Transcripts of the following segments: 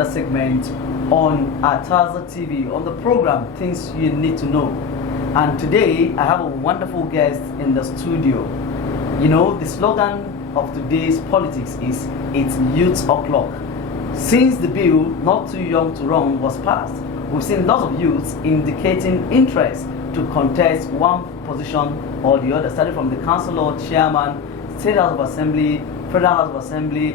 another segment on Ataza TV, on the program Things You Need to Know. And today I have a wonderful guest in the studio. You know, the slogan of today's politics is "It's Youth O'Clock." Since the bill "Not Too Young to Run" was passed, we've seen lots of youths indicating interest to contest one position or the other, starting from the councillor, chairman, State House of Assembly, Federal House of Assembly,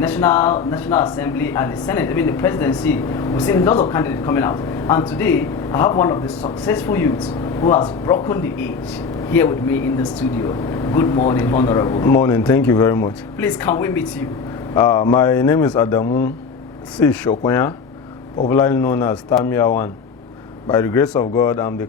National Assembly, and the Senate, even the presidency. We've seen lots of candidates coming out. And today, I have one of the successful youths who has broken the age here with me in the studio. Good morning, Honorable. Good morning, thank you very much. Please, can we meet you? My name is Adamu C. Shokwanya, popularly known as Tamia One. By the grace of God, I'm the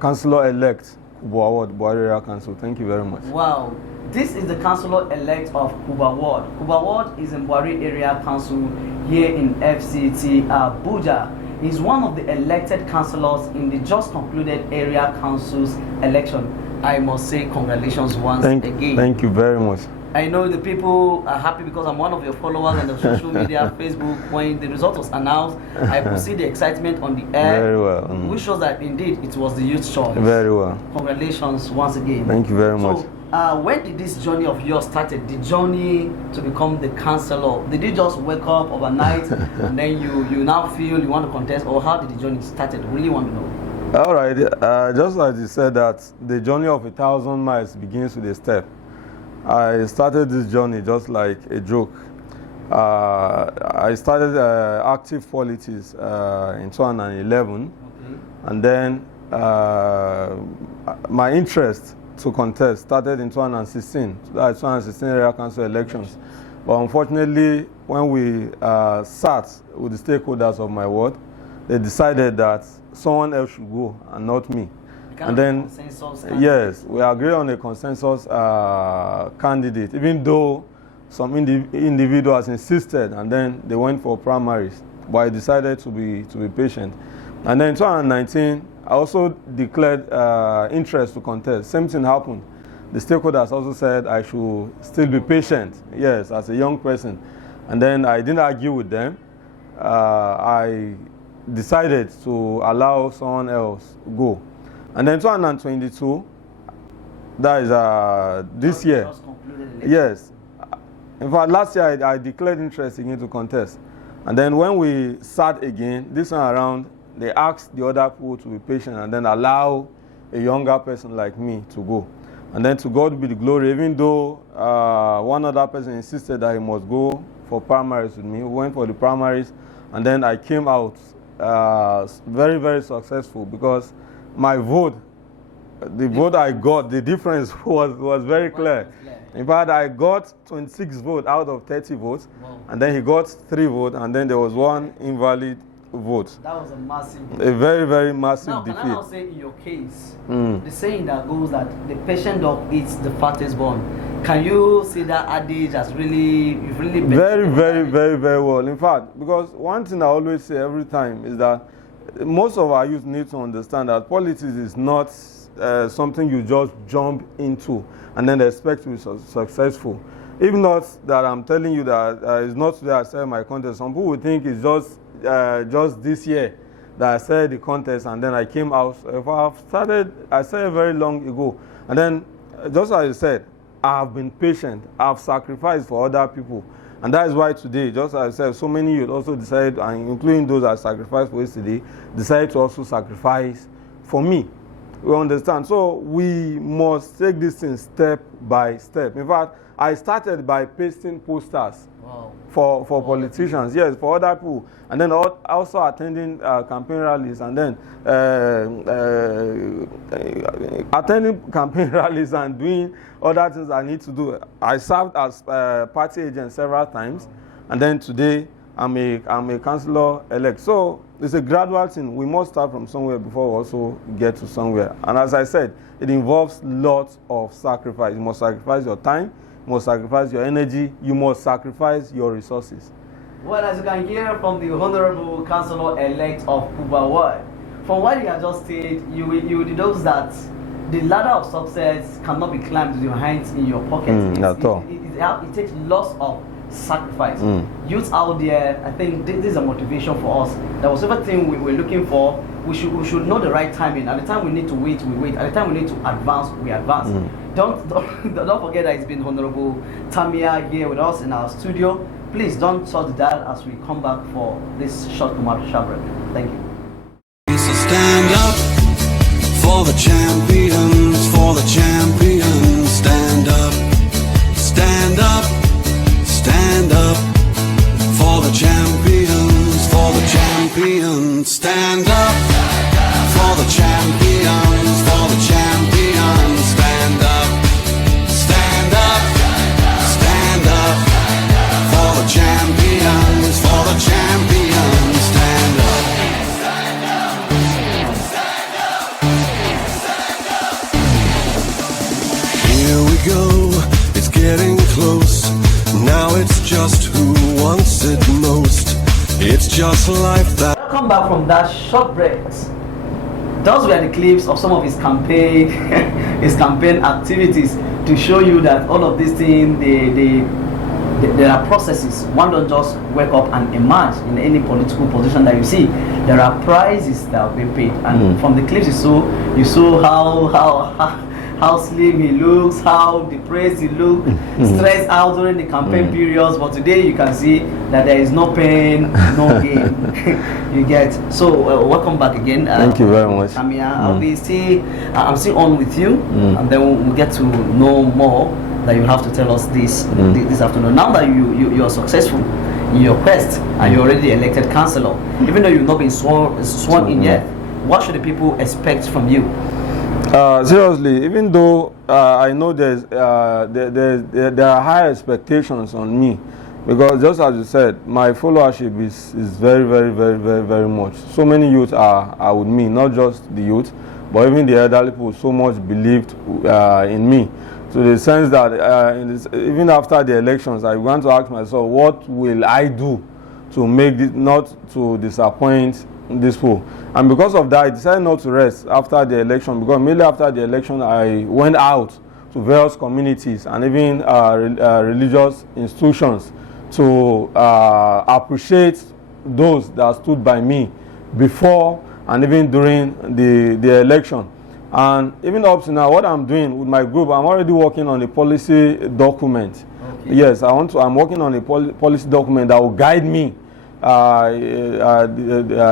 councillor-elect Kuba Ward, Buhari Area Council. Thank you very much. Wow. This is the councillor-elect of Kuba Ward. Kuba Ward is in Buhari Area Council here in F.C.T Abuja. He's one of the elected councillors in the just concluded area council's election. I must say congratulations once again. Thank you very much. I know the people are happy because I'm one of your followers on the social media, Facebook. When the result was announced, I could see the excitement on the air. Very well. Which shows that indeed it was the youth's choice. Very well. Congratulations once again. Thank you very much. So, when did this journey of yours started? The journey to become the councillor? Did you just wake up overnight and then you now feel you want to contest, or how did the journey started? Really want to know. All right. Just like you said, that the journey of 1,000 miles begins with a step. I started this journey just like a joke. I started active politics in 2011, and then my interest to contest started in 2016. That's 2016 area council elections. But unfortunately, when we sat with the stakeholders of my ward, they decided that someone else should go and not me. And then, yes, we agreed on a consensus candidate, even though some individuals insisted, and then they went for primaries. But I decided to be patient. And then in 2019, I also declared interest to contest. Same thing happened. The stakeholders also said I should still be patient, yes, as a young person. And then I didn't argue with them. I decided to allow someone else go. And then 2022, that is this year. Yes. In fact, last year I declared interest again to contest. And then when we sat again, this time around, they asked the other people to be patient and then allow a younger person like me to go. And then to God be the glory, even though one other person insisted that he must go for primaries with me. We went for the primaries, and then I came out very, very successful because my vote, the vote I got, the difference was very clear. In fact, I got 26 votes out of 30 votes, and then he got 3 votes, and then there was 1 invalid vote. That was a massive vote. A very, very massive defeat. Can I now say in your case, the saying that goes that the patient dog eats the fattest bone. Can you see that adage as you've really been very, very, very, very well. In fact, because one thing I always say every time is that most of our youth need to understand that politics is not something you just jump into and then expect to be successful. If not that I'm telling you that it's not today I started my contest. Some people would think it's just this year that I started the contest and then I came out. If I started very long ago. And then, just as I said, I have been patient. I have sacrificed for other people. And that is why today, just as I said, so many youth also decided, and including those that sacrificed for yesterday, decided to also sacrifice for me. We understand. So we must take this thing step by step. In fact, I started by pasting posters for politicians, yes, for other people, and then also attending campaign rallies, and then attending campaign rallies and doing other things I need to do. I served as party agent several times, and then today I'm a councillor-elect. So it's a gradual thing. We must start from somewhere before we also get to somewhere. And as I said, it involves lots of sacrifice. You must sacrifice your time, you must sacrifice your energy, you must sacrifice your resources. Well, as you can hear from the Honorable Councillor-elect of Kuba Ward, from what you have just said, you deduce that the ladder of success cannot be climbed with your hands in your pocket. At all. It takes lots of sacrifice. Youth out there, I think this is a motivation for us. That whatever thing we're looking for, we should know the right timing. At the time we need to wait, we wait. At the time we need to advance, we advance. Don't forget that it's been Honorable Tamia here with us in our studio. Please don't touch the dial as we come back for this short commercial break. Thank you. So stand up for the champions, for the champions. Stand up, stand up, stand up for the champions, for the champions. Stand up for the champions, for the champions. Stand up, stand up, stand up for the champions, for the champions. Stand up. Here we go, it's getting close. Now it's just who wants it most. It's just life that. Welcome back from that short break. Those were the clips of some of his campaign activities to show you that all of these things, there are processes. One don't just wake up and emerge in any political position that you see. There are prizes that have been paid, and from the clips you saw how slim he looks, how depressed he looks, stressed out during the campaign periods. But today you can see that there is no pain, no gain. You get. So welcome back again. Thank you very much. Samia, I'm still on with you, and then we'll get to know more that you have to tell us this afternoon. Now that you are successful in your quest and you're already elected councillor, even though you've not been sworn in yet, what should the people expect from you? Seriously, even though I know there are high expectations on me, because just as you said, my followership is very, very, very, very, very much. So many youth are with me, not just the youth, but even the elderly people so much believed in me. To the sense that even after the elections, I began to ask myself, what will I do to make this, not to disappoint this pool? And because of that, I decided not to rest after the election, because immediately after the election, I went out to various communities and even religious institutions to appreciate those that stood by me before and even during the election. And even up to now, what I'm doing with my group, I'm already working on a policy document. Okay. Yes, I'm working on a policy document that will guide me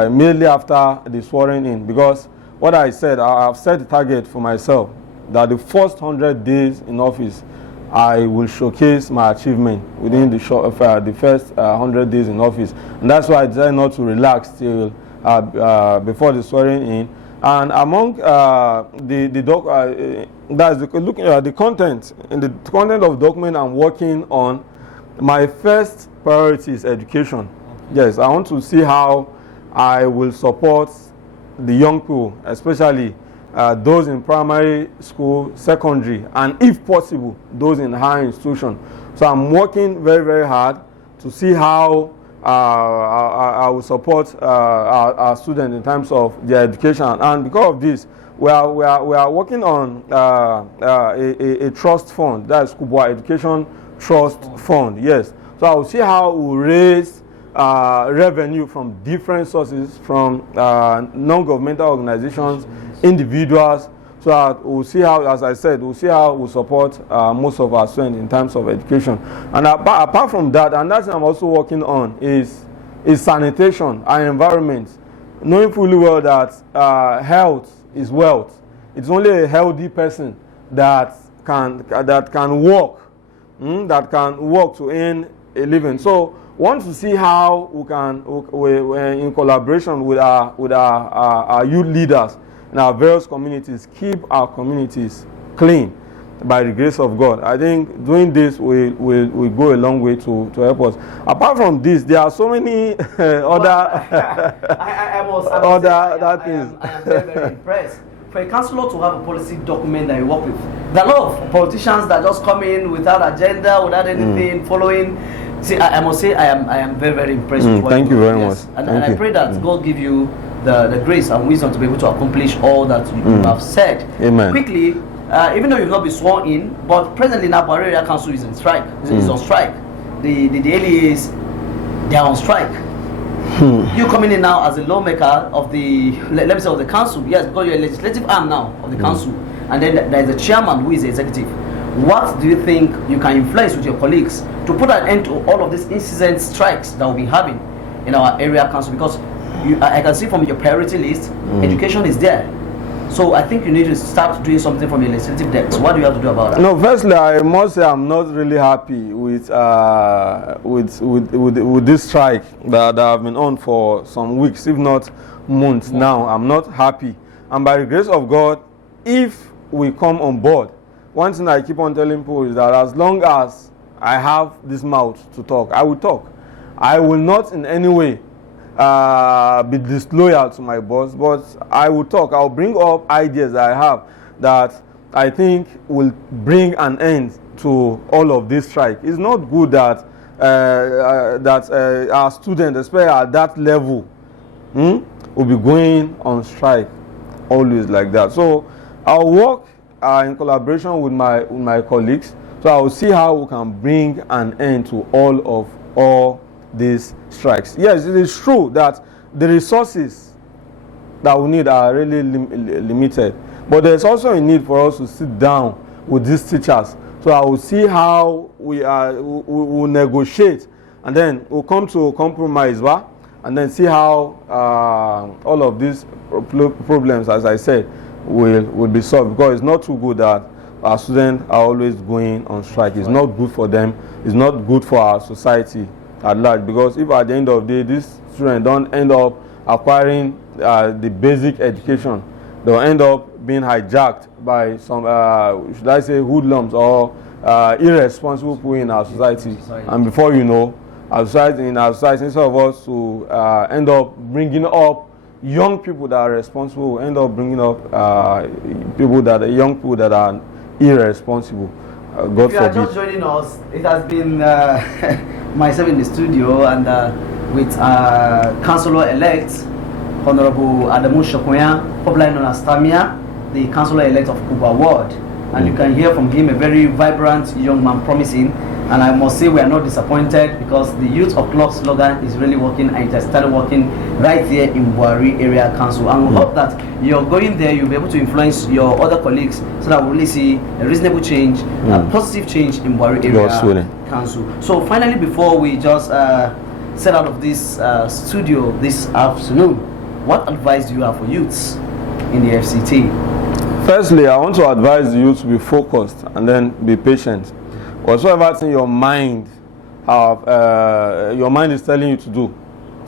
immediately after the swearing in. Because what I said, I've set a target for myself that the first 100 days in office, I will showcase my achievement within the first 100 days in office. And that's why I decided not to relax till before the swearing in. And among looking at the content, in the content of the document I'm working on, my first priority is education. Yes, I want to see how I will support the young people, especially those in primary school, secondary, and if possible, those in higher institution. So I'm working very, very hard to see how I will support our students in terms of their education. And because of this, we are working on a trust fund, that is Kubwa Education Trust Fund. Yes. So I will see how we raise revenue from different sources, from non-governmental organizations, individuals, so that we'll see how, as I said, we'll see how we support most of our students in terms of education. And apart from that, and that's what I'm also working on, is sanitation, our environment, knowing fully well that health is wealth. It's only a healthy person that can work, that can work to earn a living. So want to see how we can, in collaboration with our youth leaders in our various communities, keep our communities clean by the grace of God. I think doing this will go a long way to help us. Apart from this, there are so many other things. I am very, very impressed. For a councillor to have a policy document that you work with, there are a lot of politicians that just come in without agenda, without anything following. See, I must say I am very, very impressed with what thank you very much. And I pray that God give you the grace and wisdom to be able to accomplish all that you have said. Amen. Quickly, even though you've not been sworn in, but presently now Barrier Council is on strike. Is on strike. the daily is they are on strike. You coming in now as a lawmaker of the, let me say, of the council, yes, because you're a legislative arm now of the council, and then there is a chairman who is the executive. What do you think you can influence with your colleagues to put an end to all of these incessant strikes that we'll be having in our area council? Because I can see from your priority list, education is there. So I think you need to start doing something from your legislative desk. So what do you have to do about that? No, firstly, I must say I'm not really happy with this strike that I've been on for some weeks, if not months now. I'm not happy. And by the grace of God, if we come on board, one thing I keep on telling people is that as long as I have this mouth to talk, I will talk. I will not in any way be disloyal to my boss, but I will talk. I'll bring up ideas that I have that I think will bring an end to all of this strike. It's not good that our students, especially at that level, will be going on strike always like that. So I'll work in collaboration with my colleagues. So I will see how we can bring an end to all these strikes. Yes, it is true that the resources that we need are really limited, but there's also a need for us to sit down with these teachers. So I will see how we will negotiate, and then we'll come to a compromise, and then see how all of these problems, as I said, will be solved. Because it's not too good that our students are always going on strike. It's not good for them. It's not good for our society at large. Because if at the end of the day these students don't end up acquiring the basic education, they'll end up being hijacked by some, should I say, hoodlums or irresponsible people in our society. And before you know, in our society, instead of us to end up bringing up young people that are responsible, end up bringing up young people that are irresponsible. God if you are forbid. just joining us, it has been myself in the studio and with Councillor-elect Honorable Adamu Shokoya, popularly known as Tamia, the Councillor-elect of Kuba Ward. And you can hear from him a very vibrant young man, promising. And I must say we are not disappointed, because the Youth of Clock slogan is really working, and it has started working right here in Buhari Area Council. And we hope that you're going there, you'll be able to influence your other colleagues so that we'll really see a reasonable change, a positive change in Buhari Area Council. So finally, before we just set out of this studio this afternoon, what advice do you have for youths in the FCT? Firstly, I want to advise the youth to be focused and then be patient. Whatsoever thing your mind is telling you to do,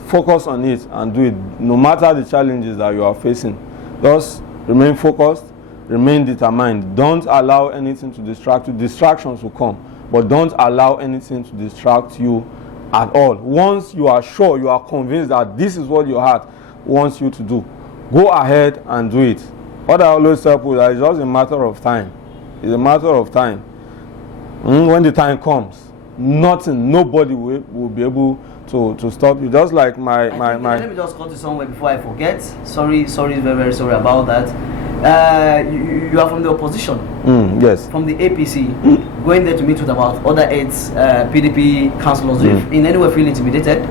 focus on it and do it, no matter the challenges that you are facing. Just remain focused, remain determined. Don't allow anything to distract you. Distractions will come, but don't allow anything to distract you at all. Once you are sure, you are convinced that this is what your heart wants you to do, go ahead and do it. What I always tell people is that it's just a matter of time. It's a matter of time. When the time comes, nobody will be able to stop you. Just like my. Let me just cut you somewhere before I forget. Sorry, very, very sorry about that. You are from the opposition. Yes. From the APC, going there to meet with about other 8 PDP councillors. Do you in any way feel intimidated?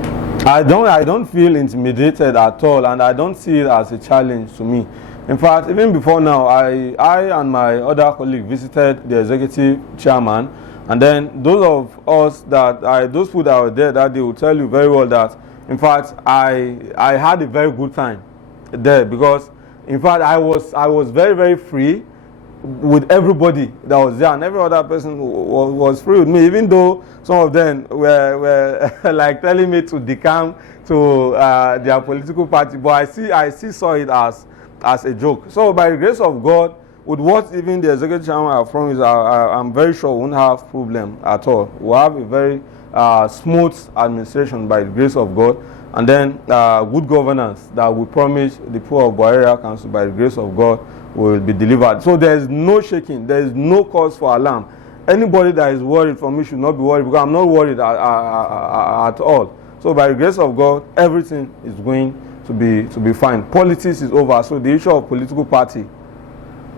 I don't feel intimidated at all, and I don't see it as a challenge to me. In fact, even before now, I and my other colleague visited the executive chairman, and then those people that were there that day will tell you very well that, in fact, I had a very good time there, because, in fact, I was very, very free with everybody that was there, and every other person was free with me, even though some of them were like telling me to decamp to their political party, but I still saw it as a joke. So by the grace of God, with what even the executive chairman have promised, I'm very sure we won't have problem at all. We'll have a very smooth administration by the grace of God, and then good governance that we promise the poor of Buhari Area Council by the grace of God will be delivered. So there is no shaking, there is no cause for alarm. Anybody that is worried for me should not be worried, because I'm not worried at all. So by the grace of God, everything is going to be fine. Politics is over, so the issue of political party,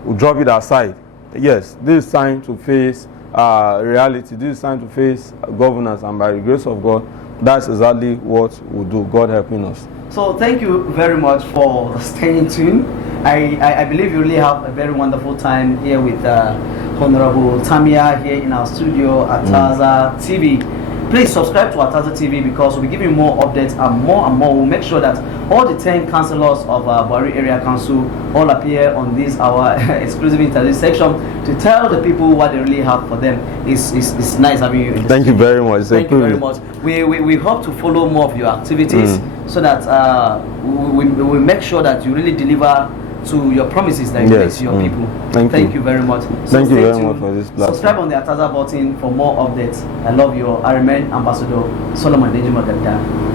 we'll drop it aside. Yes, this is time to face reality. This is time to face governance, and by the grace of God, that's exactly what we'll do. God helping us. So thank you very much for staying tuned. I believe you really have a very wonderful time here with Honorable Tamia here in our studio at Taza TV. Please subscribe to Ataza TV because we'll be giving more updates and more. We'll make sure that all the 10 councillors of Buhari Area Council all appear on this our exclusive interview section to tell the people what they really have for them. It's nice having you. Thank you very much. Thank you very much. We hope to follow more of your activities so that we make sure that you really deliver to your promises that you make to your people. Thank you very much. Thank you very much for this platform. Subscribe on the Ataza button for more updates. I love you. I remain Ambassador Solomon Dejima Gadda.